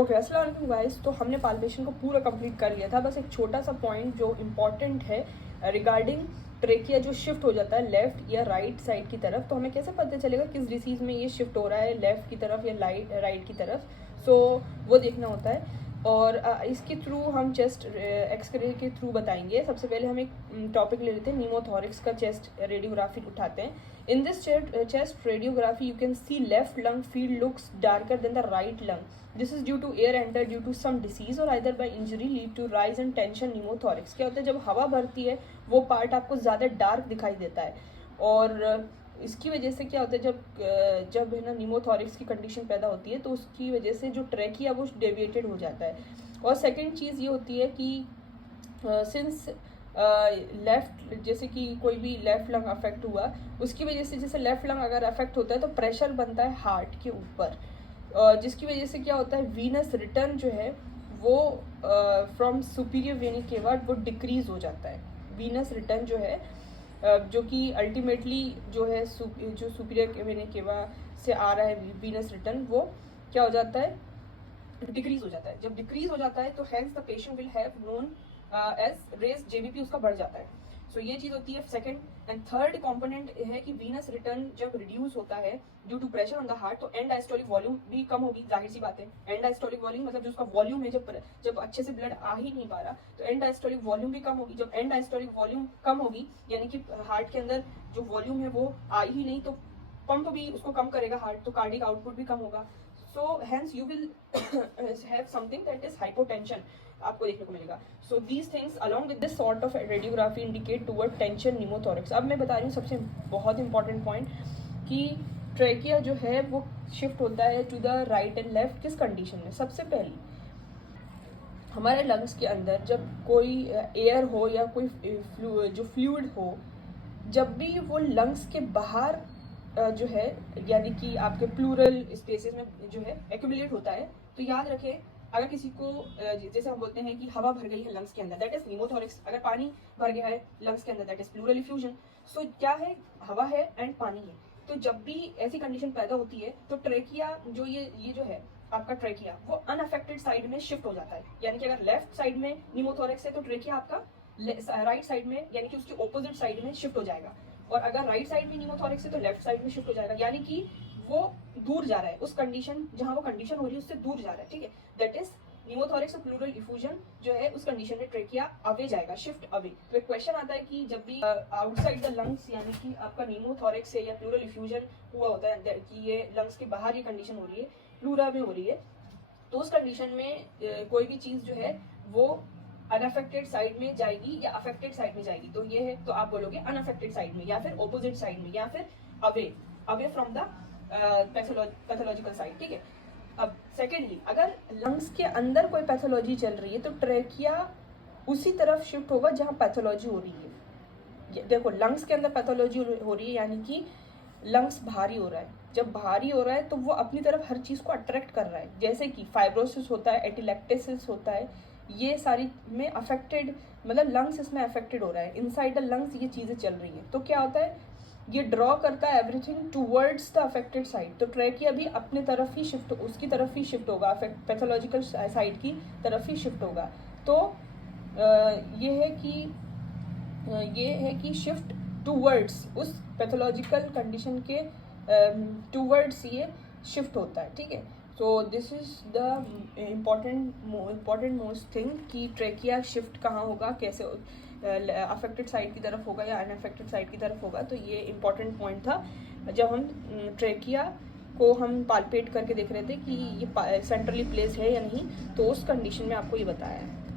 Okay, अस्सलाम वालेकुम guys. तो हमने पाल्पेशन को पूरा कंप्लीट कर लिया था। बस एक छोटा सा पॉइंट जो इम्पॉर्टेंट है रिगार्डिंग ट्रेकिया जो शिफ्ट हो जाता है लेफ़्ट या राइट साइड की तरफ, तो हमें कैसे पता चलेगा किस डिसीज़ में ये शिफ्ट हो रहा है, लेफ़्ट की तरफ या राइट की तरफ। सो वो देखना होता है और इसके थ्रू हम चेस्ट एक्सरे के थ्रू बताएंगे। सबसे पहले हम एक टॉपिक ले लेते हैं, नीमोथोरिक्स का चेस्ट रेडियोग्राफी उठाते हैं। In this chest radiography, you can see left lung field looks darker than the right lung. This is due to air enter due to some disease or either by injury lead to rise in tension pneumothorax. क्या होता है, जब हवा भरती है वो part आपको ज़्यादा डार्क दिखाई देता है और इसकी वजह से क्या होता है, जब है ना न्यूमोथोरिक्स की कंडीशन पैदा होती है तो उसकी वजह से जो ट्रैकिया वो डेविएटेड हो जाता है। और सेकेंड चीज़ ये होती है कि सिंस लेफ़्ट, जैसे कि कोई भी लेफ़्ट लंग अफेक्ट हुआ, उसकी वजह से जैसे लेफ़्ट लंग अगर अफेक्ट होता है तो प्रेशर बनता है हार्ट के ऊपर, जिसकी वजह से क्या होता है, वीनस रिटर्न जो है वो फ्रॉम सुपीरियर वेनी केवा वो डिक्रीज हो जाता है। वीनस रिटर्न जो है जो कि अल्टीमेटली जो है जो सुपीरियर वेनी केवा से आ रहा है वीनस रिटर्न, वो क्या हो जाता है, डिक्रीज हो जाता है। जब डिक्रीज हो जाता है तो hence the patient will have known as raise JVP, उसका बढ़ जाता है। सो ये चीज़ होती है सेकंड। एंड थर्ड कंपोनेंट है कि वीनस रिटर्न जब रिड्यूस होता है due to pressure on the heart तो एंड डायस्टोलिक वॉल्यूम भी कम होगी, जाहिर सी बात है। एंड डायस्टोलिक वॉल्यूम मतलब जो उसका वॉल्यूम है, जब अच्छे से ब्लड आ ही नहीं पा रहा तो एंड डायस्टोलिक वॉल्यूम भी कम होगी। जब एंड डायस्टोलिक वॉल्यूम कम होगी यानी कि हार्ट के अंदर जो वॉल्यूम है वो आ ही नहीं, तो पंप भी उसको कम करेगा हार्ट, तो कार्डिक आउटपुट भी कम होगा। So hence you will have something that is hypotension आपको देखने को मिलेगा। So these things along with this sort of radiography indicate toward tension pneumothorax. अब मैं बता रही हूँ सबसे बहुत इंपॉर्टेंट पॉइंट कि ट्रैकिया जो है वो शिफ्ट होता है to the right and left किस कंडीशन में। सबसे पहले हमारे लंग्स के अंदर जब कोई एयर हो या कोई जो फ्लूइड हो, जब भी वो लंग्स के बाहर जो है यानी कि आपके प्लूरल स्पेसेस में जो है एक्यूमुलेट होता है, तो याद रखें अगर किसी को जैसे हम बोलते हैं कि हवा भर गई है लंग्स के अंदर, दैट इज न्यूमोथोरिक्स। अगर पानी भर गया है लंग्स के अंदर, दैट इज प्लूरल इफ्यूजन। सो क्या है, हवा है एंड पानी है। तो जब भी ऐसी कंडीशन पैदा होती है तो ट्रेकिया जो ये जो है आपका ट्रेकिया वो अनअफेक्टेड साइड में शिफ्ट हो जाता है। यानी कि अगर लेफ्ट साइड में न्यूमोथोरिक्स है तो ट्रेकिया आपका राइट साइड में यानी कि उसकी ऑपोजिट साइड में शिफ्ट हो जाएगा। और अगर राइट साइड में न्यूमोथोरिक्स है तो लेफ्ट साइड में शिफ्ट हो जाएगा, यानी कि वो दूर जा रहा है, उस कंडीशन जहां वो कंडीशन हो रही है उससे दूर जा रहा है। ठीक है, दैट इज न्यूमोथोरिक्स और प्लूरल इफ्यूजन जो है उस कंडीशन में ट्रेकिया अवे जाएगा, शिफ्ट अवे। तो एक क्वेश्चन आता है कि जब भी आउटसाइड द लंग्स यानी कि आपका न्यूमोथोरिक्स से या प्लूरल इफ्यूजन हुआ होता है कि ये लंग्स के बाहर ये कंडीशन हो रही है, प्लूरा में हो रही है, तो उस कंडीशन में कोई भी चीज जो है वो अनअफेक्टेड साइड में जाएगी या अफेक्टेड साइड में जाएगी। तो ये है, तो आप बोलोगे अनअफेक्टेड साइड में या फिर ऑपोजिट साइड में या फिर away from the pathological side. ठीक है। अब सेकेंडली, अगर लंग्स के अंदर कोई पैथोलॉजी चल रही है तो ट्रेकिया उसी तरफ शिफ्ट होगा जहां पैथोलॉजी हो रही है। देखो, लंग्स के अंदर पैथोलॉजी हो रही है यानी कि लंग्स भारी हो रहा है। जब भारी हो रहा है तो वो अपनी तरफ हर चीज़ को अट्रैक्ट कर रहा है, जैसे कि फाइब्रोसिस होता है, एटिलेक्टेसिस होता है, ये सारी में अफेक्टेड, मतलब लंग्स इसमें अफेक्टेड हो रहा है, इनसाइड द लंग्स ये चीज़ें चल रही हैं। तो क्या होता है, ये ड्रॉ करता है everything towards the affected side. तो ट्रेकिया भी अपने तरफ ही शिफ्ट, उसकी तरफ ही शिफ्ट होगा, पैथोलॉजिकल साइड की तरफ ही शिफ्ट होगा। तो ये है कि शिफ्ट टूवर्ड्स उस पैथोलॉजिकल कंडीशन के टूवर्ड्स ये शिफ्ट होता है। ठीक है। So this is the important most thing कि ट्रेकिया शिफ्ट कहाँ होगा, कैसे अफेक्टेड साइड की तरफ होगा या अनअफेक्टेड साइड की तरफ होगा। तो ये इम्पॉर्टेंट पॉइंट था जब हम ट्रेकिया को हम पाल्पेट करके देख रहे थे कि ये सेंट्रली प्लेस है या नहीं, तो उस कंडीशन में आपको ये बताया है।